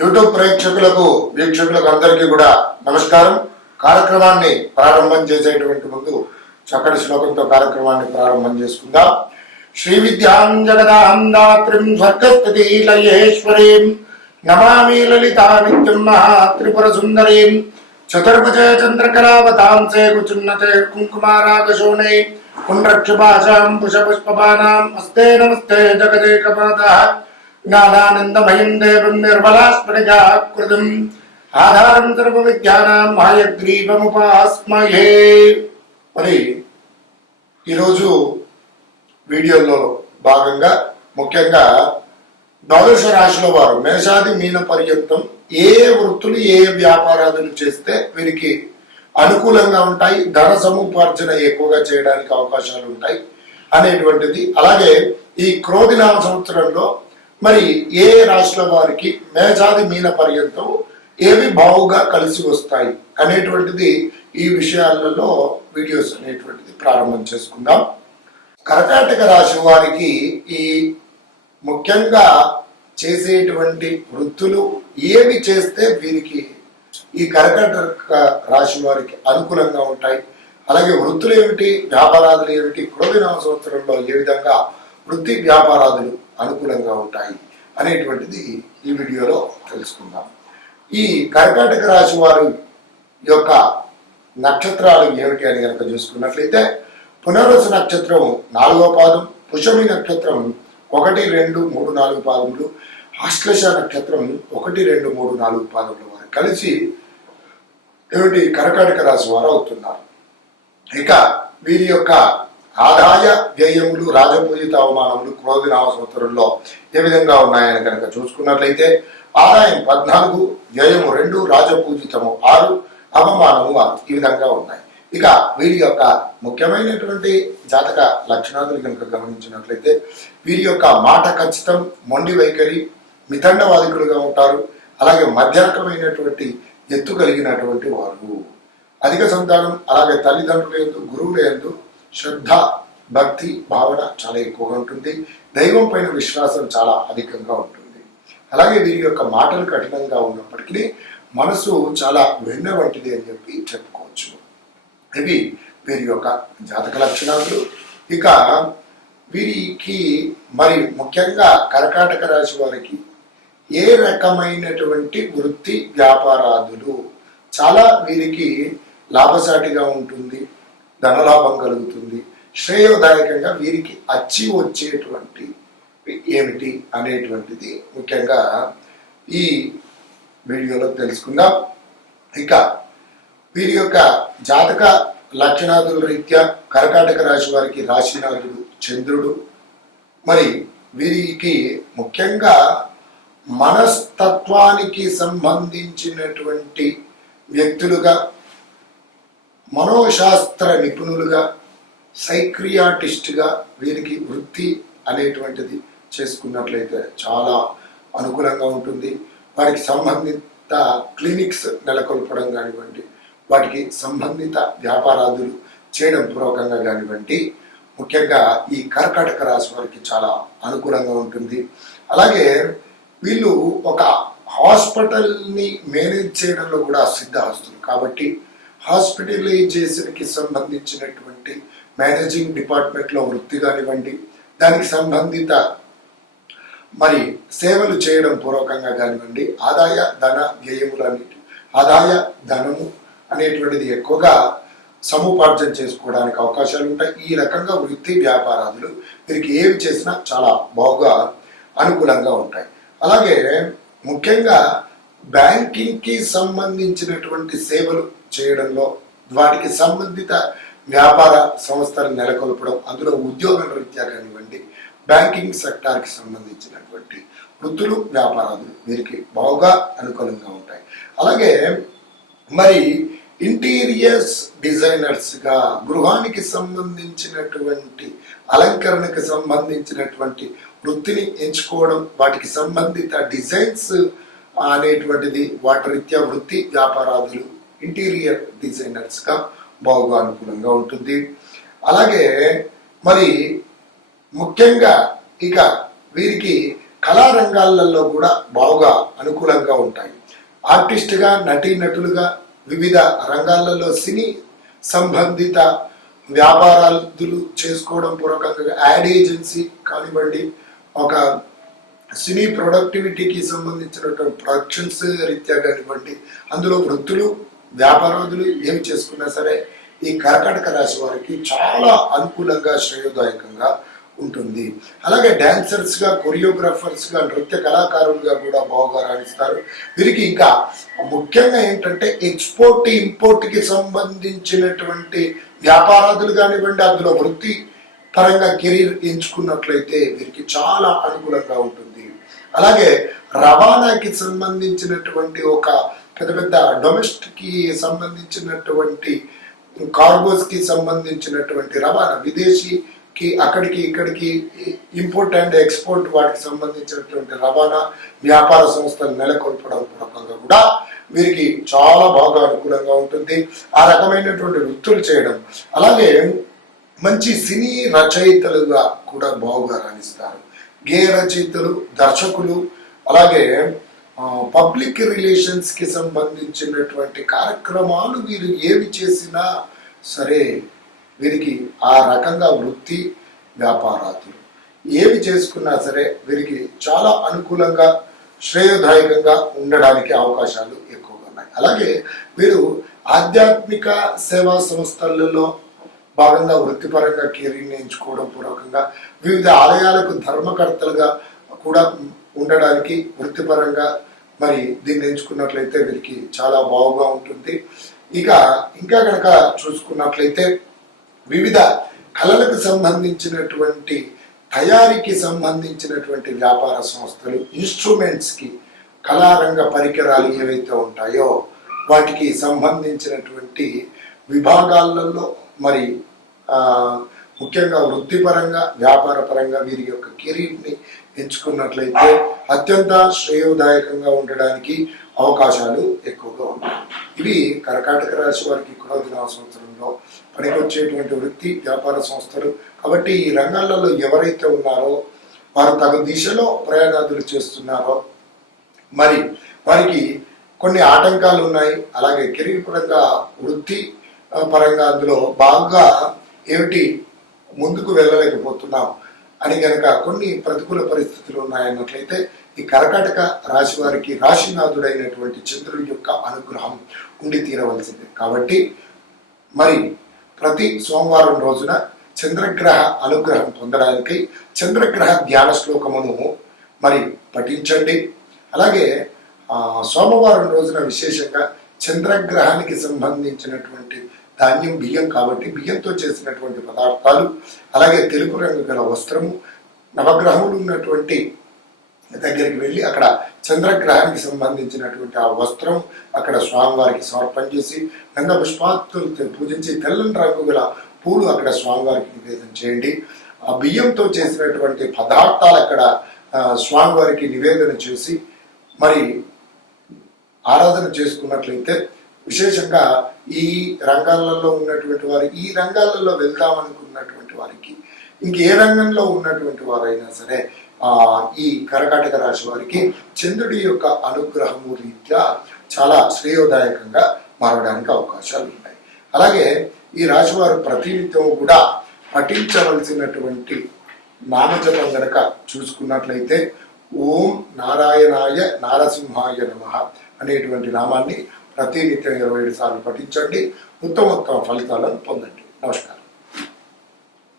YouTube ప్రేక్షకులకు వీక్షకులకు అందరికీ కూడా నమస్కారం కార్యక్రమాన్ని ప్రారంభం చేసేటువంటి ముందు చక్కటి శ్లోకంతో కార్యక్రమాన్ని ప్రారంభం చేసుకుందాం శ్రీ విద్యాంజగదాందాత్రిం స్వర్గస్థితిలయేశ్వరీం నమామి లలితా నిత్యం మహాత్రిపుర సుందరీం చతుర్భుజ చంద్రకళావతాంసే కుచున్నతే కుంకుమారాకశోణై పుండ్రక్షుభాషాం పుషపుష్పపానాం హస్తే నమస్తే జగదేకపాదः నిర్మలాస్మృజాకృతం ఆధారం సర్వ విజ్ఞానం మాయగ్రీవముపాస్మహే మరి ఈరోజు వీడియోలో భాగంగా ముఖ్యంగా ద్వాదశ రాశిలో వారు మేషాది మీన పర్యంతం ఏ వృత్తులు ఏ వ్యాపారాదులు చేస్తే వీరికి అనుకూలంగా ఉంటాయి ధన సముపార్జన ఎక్కువగా చేయడానికి అవకాశాలు ఉంటాయి అనేటువంటిది అలాగే ఈ క్రోధి నామ సంవత్సరంలో మరి ఏ రాశుల వారికి మేజాది మీన పర్యంతం ఏవి బావుగా కలిసి వస్తాయి అనేటువంటిది ఈ విషయాలలో వీడియోస్ అనేటువంటిది ప్రారంభం చేసుకుందాం కర్ణాటక రాశి వారికి ఈ ముఖ్యంగా చేసేటువంటి వృత్తులు ఏవి చేస్తే వీరికి ఈ కర్కటక రాశి వారికి అనుకూలంగా ఉంటాయి అలాగే వృత్తులు ఏమిటి వ్యాపారాదులు ఏమిటి కృతజ్ఞ సంవత్సరంలో ఏ విధంగా వృత్తి వ్యాపారాదులు అనుకూలంగా ఉంటాయి అనేటువంటిది ఈ వీడియోలో తెలుసుకుందాం ఈ కర్కాటక రాశి వారి యొక్క నక్షత్రాలు ఏమిటి అని కనుక చూసుకున్నట్లయితే పునర్వసు నక్షత్రం నాలుగో పాదం పుషమి నక్షత్రం ఒకటి రెండు మూడు నాలుగు పాదములు ఆశ్లేష నక్షత్రం ఒకటి రెండు మూడు నాలుగు పాదములు వారు కలిసి ఏమిటి కర్కాటక రాశి వారు అవుతున్నారు ఇక వీరి యొక్క ఆదాయ వ్యయములు రాజపూజిత అవమానములు క్రోధినామ సంవత్సరంలో ఏ విధంగా ఉన్నాయని కనుక చూసుకున్నట్లయితే ఆదాయం పద్నాలుగు వ్యయము రెండు రాజపూజితము ఆరు అవమానము ఆరు ఈ విధంగా ఉన్నాయి ఇక వీరి యొక్క ముఖ్యమైనటువంటి జాతక లక్షణాలు కనుక గమనించినట్లయితే వీరి యొక్క మాట ఖచ్చితం మొండి వైఖరి మితండవాదికులుగా ఉంటారు అలాగే మధ్య రకమైనటువంటి ఎత్తు కలిగినటువంటి వారు అధిక సంతానం అలాగే తల్లిదండ్రుల ఎందు గురువుల ఎందు శ్రద్ధ భక్తి భావన చాలా ఎక్కువగా ఉంటుంది దైవం పైన విశ్వాసం చాలా అధికంగా ఉంటుంది అలాగే వీరి యొక్క మాటలు కఠినంగా ఉన్నప్పటికీ మనసు చాలా వెన్న వంటిది అని చెప్పి చెప్పుకోవచ్చు ఇవి వీరి యొక్క జాతక లక్షణాలు ఇక వీరికి మరి ముఖ్యంగా కర్కాటక రాశి వారికి ఏ రకమైనటువంటి వృత్తి వ్యాపారాదులు చాలా వీరికి లాభసాటిగా ఉంటుంది ధనలాభం కలుగుతుంది శ్రేయోదాయకంగా వీరికి అచ్చి వచ్చేటువంటి ఏమిటి అనేటువంటిది ముఖ్యంగా ఈ వీడియోలో తెలుసుకుందాం ఇక వీరి యొక్క జాతక లక్షణాదుల రీత్యా కర్కాటక రాశి వారికి రాశినాథుడు చంద్రుడు మరి వీరికి ముఖ్యంగా మనస్తత్వానికి సంబంధించినటువంటి వ్యక్తులుగా మనోశాస్త్ర నిపుణులుగా సైక్రియాటిస్ట్గా వీరికి వృత్తి అనేటువంటిది చేసుకున్నట్లయితే చాలా అనుకూలంగా ఉంటుంది వారికి సంబంధిత క్లినిక్స్ నెలకొల్పడం కానివ్వండి వాటికి సంబంధిత వ్యాపారాదులు చేయడం పూర్వకంగా కానివ్వండి ముఖ్యంగా ఈ కర్కాటక రాశి వారికి చాలా అనుకూలంగా ఉంటుంది అలాగే వీళ్ళు ఒక హాస్పిటల్ని మేనేజ్ చేయడంలో కూడా సిద్ధహస్తులు కాబట్టి హాస్పిటలైజేషన్కి సంబంధించినటువంటి మేనేజింగ్ డిపార్ట్మెంట్లో వృత్తి కానివ్వండి దానికి సంబంధిత మరి సేవలు చేయడం పూర్వకంగా కానివ్వండి ఆదాయ ధన వ్యయములు అనేటి ఆదాయ ధనము అనేటువంటిది ఎక్కువగా సముపార్జన చేసుకోవడానికి అవకాశాలు ఉంటాయి ఈ రకంగా వృత్తి వ్యాపారాలు వీరికి ఏమి చేసినా చాలా బాగా అనుకూలంగా ఉంటాయి అలాగే ముఖ్యంగా బ్యాంకింగ్కి సంబంధించినటువంటి సేవలు చేయడంలో వాటికి సంబంధిత వ్యాపార సంస్థలు నెలకొల్పడం అందులో ఉద్యోగ రీత్యా కానివ్వండి బ్యాంకింగ్ సెక్టార్కి సంబంధించినటువంటి వృత్తులు వ్యాపారాలు వీరికి బాగా అనుకూలంగా ఉంటాయి అలాగే మరి ఇంటీరియర్స్ డిజైనర్స్గా గృహానికి సంబంధించినటువంటి అలంకరణకు సంబంధించినటువంటి వృత్తిని ఎంచుకోవడం వాటికి సంబంధిత డిజైన్స్ అనేటువంటిది వాటి రీత్యా వృత్తి వ్యాపారాదులు ఇంటీరియర్ డిజైనర్స్గా బాగా అనుకూలంగా ఉంటుంది అలాగే మరి ముఖ్యంగా ఇక వీరికి కళారంగాలలో కూడా బాగా అనుకూలంగా ఉంటాయి ఆర్టిస్ట్గా నటీనటులుగా వివిధ రంగాలలో సినీ సంబంధిత వ్యాపారాలు చేసుకోవడం పూర్వకంగా యాడ్ ఏజెన్సీ కానివ్వండి ఒక సినీ ప్రొడక్టివిటీకి సంబంధించినటువంటి ప్రొడక్షన్స్ రీత్యా కానివ్వండి అందులో వృత్తులు వ్యాపారవృద్ధులు ఏమి చేసుకున్నా సరే ఈ కర్కాటక రాశి వారికి చాలా అనుకూలంగా శ్రేయోదాయకంగా ఉంటుంది అలాగే కొరియోగ్రాఫర్స్ కొరియోగ్రాఫర్స్గా నృత్య కళాకారులుగా కూడా బాగా రాణిస్తారు వీరికి ఇంకా ముఖ్యంగా ఏంటంటే ఎక్స్పోర్ట్ ఇంపోర్ట్కి సంబంధించినటువంటి వ్యాపారాదులు కానివ్వండి అందులో వృత్తి పరంగా కెరీర్ ఎంచుకున్నట్లయితే వీరికి చాలా అనుకూలంగా ఉంటుంది అలాగే రవాణాకి సంబంధించినటువంటి ఒక పెద్ద పెద్ద డొమెస్టిక్కి సంబంధించినటువంటి కార్గోస్కి సంబంధించినటువంటి రవాణా విదేశీకి అక్కడికి ఇక్కడికి ఇంపోర్ట్ అండ్ ఎక్స్పోర్ట్ వాటికి సంబంధించినటువంటి రవాణా వ్యాపార సంస్థలు నెలకొల్పడం కూడా వీరికి చాలా బాగా అనుకూలంగా ఉంటుంది ఆ రకమైనటువంటి వృత్తులు చేయడం అలాగే మంచి సినీ రచయితలుగా కూడా బాగుగా రాణిస్తారు గేయ రచయితలు దర్శకులు అలాగే పబ్లిక్ రిలేషన్స్కి సంబంధించినటువంటి కార్యక్రమాలు వీరు ఏమి చేసినా సరే వీరికి ఆ రకంగా వృత్తి వ్యాపారాతులు ఏమి చేసుకున్నా సరే వీరికి చాలా అనుకూలంగా శ్రేయదాయకంగా ఉండడానికి అవకాశాలు ఎక్కువగా ఉన్నాయి అలాగే వీరు ఆధ్యాత్మిక సేవా సంస్థలలో భాగంగా వృత్తిపరంగా కెరీర్ని ఎంచుకోవడం పూర్వకంగా వివిధ ఆలయాలకు ధర్మకర్తలుగా కూడా ఉండడానికి వృత్తిపరంగా మరి దీన్ని ఎంచుకున్నట్లయితే వీరికి చాలా బాగుగా ఉంటుంది ఇక ఇంకా కనుక చూసుకున్నట్లయితే వివిధ కళలకు సంబంధించినటువంటి తయారీకి సంబంధించినటువంటి వ్యాపార సంస్థలు ఇన్స్ట్రుమెంట్స్కి కళారంగ పరికరాలు ఏవైతే ఉంటాయో వాటికి సంబంధించినటువంటి విభాగాలలో మరి ముఖ్యంగా వృత్తిపరంగా వ్యాపార పరంగా వీరి యొక్క కెరీర్ని ఎంచుకున్నట్లయితే అత్యంత శ్రేయోదాయకంగా ఉండడానికి అవకాశాలు ఎక్కువగా ఉంటాయి ఇవి కర్కాటక రాశి వారికి కూడా సంవత్సరంలో పనికొచ్చేటువంటి వృత్తి వ్యాపార సంస్థలు కాబట్టి ఈ రంగాలలో ఎవరైతే ఉన్నారో వారు తగు దిశలో ప్రయాణాదులు చేస్తున్నారో మరి వారికి కొన్ని ఆటంకాలు ఉన్నాయి అలాగే కెరీర్ పరంగా వృత్తి పరంగా అందులో బాగా ఏమిటి ముందుకు వెళ్ళలేకపోతున్నాం అని గనక కొన్ని ప్రతికూల పరిస్థితులు ఉన్నాయన్నట్లయితే ఈ కర్కటక రాశి వారికి రాశినాథుడైనటువంటి చంద్రుడి యొక్క అనుగ్రహం ఉండి తీరవలసింది కాబట్టి మరి ప్రతి సోమవారం రోజున చంద్రగ్రహ అనుగ్రహం పొందడానికి చంద్రగ్రహ ధ్యాన శ్లోకమును మరి పఠించండి అలాగే సోమవారం రోజున విశేషంగా చంద్రగ్రహానికి సంబంధించినటువంటి ధాన్యం బియ్యం కాబట్టి బియ్యంతో చేసినటువంటి పదార్థాలు అలాగే తెలుపు రంగు గల వస్త్రము నవగ్రహములు ఉన్నటువంటి దగ్గరికి వెళ్ళి అక్కడ చంద్రగ్రహానికి సంబంధించినటువంటి ఆ వస్త్రం అక్కడ స్వామివారికి సమర్పణ చేసి గంగ పుష్పాత్తులతో పూజించి తెల్లని రంగు గల పూలు అక్కడ స్వామివారికి నివేదన చేయండి ఆ బియ్యంతో చేసినటువంటి పదార్థాలు అక్కడ స్వామివారికి నివేదన చేసి మరి ఆరాధన చేసుకున్నట్లయితే విశేషంగా ఈ రంగాలలో ఉన్నటువంటి వారు ఈ రంగాలలో వెళ్దామనుకున్నటువంటి వారికి ఇంక ఏ రంగంలో ఉన్నటువంటి వారైనా సరే ఈ కరకాటక రాశి వారికి చంద్రుడి యొక్క అనుగ్రహము రీత్యా చాలా శ్రేయోదాయకంగా మారడానికి అవకాశాలు ఉన్నాయి అలాగే ఈ రాశి వారు ప్రతినిత్యం కూడా పఠించవలసినటువంటి నామజపం గనక చూసుకున్నట్లయితే ఓం నారాయణాయ నారసింహాయ నమ అనేటువంటి నామాన్ని ప్రతినిత్యం ఇరవై ఏడు సార్లు పఠించండి ఉత్తమోత్తమ ఫలితాలను పొందండి నమస్కారం